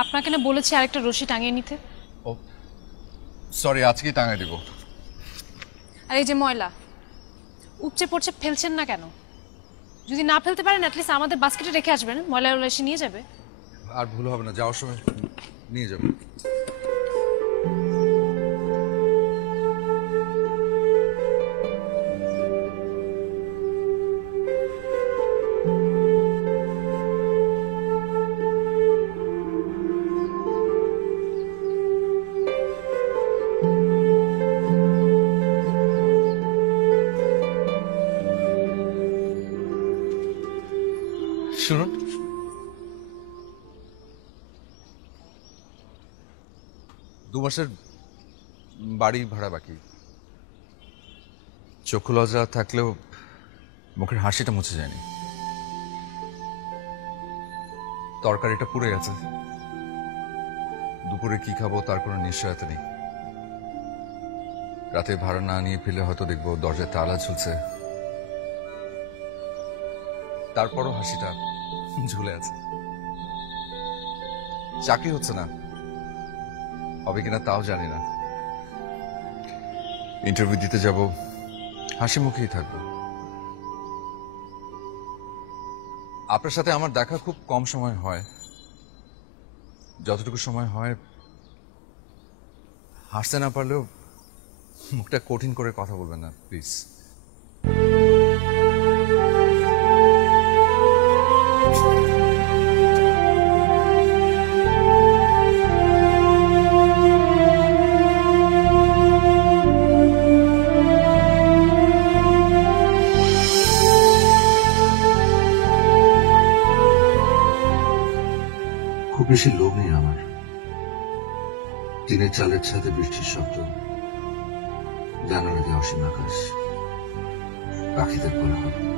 আপনাকে না বলেছি আরেকটা রশি টাঙিয়ে নিতে। ও সরি, আজকেই টাঙাই দিব। আর এই যে ময়লা উপচে পড়ছে, ফেলছেন না কেন? যদি না ফেলতে পারেন অ্যাটলিস্ট আমাদের বাস্কেটে রেখে আসবেন, ময়লা এসে নিয়ে যাবে। আর ভুল হবে না, যাওয়ার সময় নিয়ে যাবো। শুনুন, 2 মাসের বাড়ি ভাড়া বাকি। চক্ষু লজ্জা থাকলেও মুখের হাসিটা মুছে যায়নি। তরকারিটা পুড়ে গেছে, দুপুরে কি খাবো তার কোনো নিশ্চয়তা নেই। রাতে ভাড়া না নিয়ে ফিরলে হয়তো দেখবো দরজায় তালা ঝুলছে, তারপরও হাসিটা ঝুলে আছে। চাকরি হচ্ছে না, হবে কিনা তাও জানি না। ইন্টারভিউ দিতে যাব, হাসি মুখেই থাকবো। আপনার সাথে আমার দেখা খুব কম সময় হয়, যতটুকু সময় হয় হাসতে না পারলেও মুখটা কঠিন করে কথা বলবেন না প্লিজ। খুব বেশি লোভ নেই আমার। টিনের চালের ছাদে বৃষ্টির শব্দ, জানালা দিয়ে অসীম আকাশ, পাখিদের কোলাহল।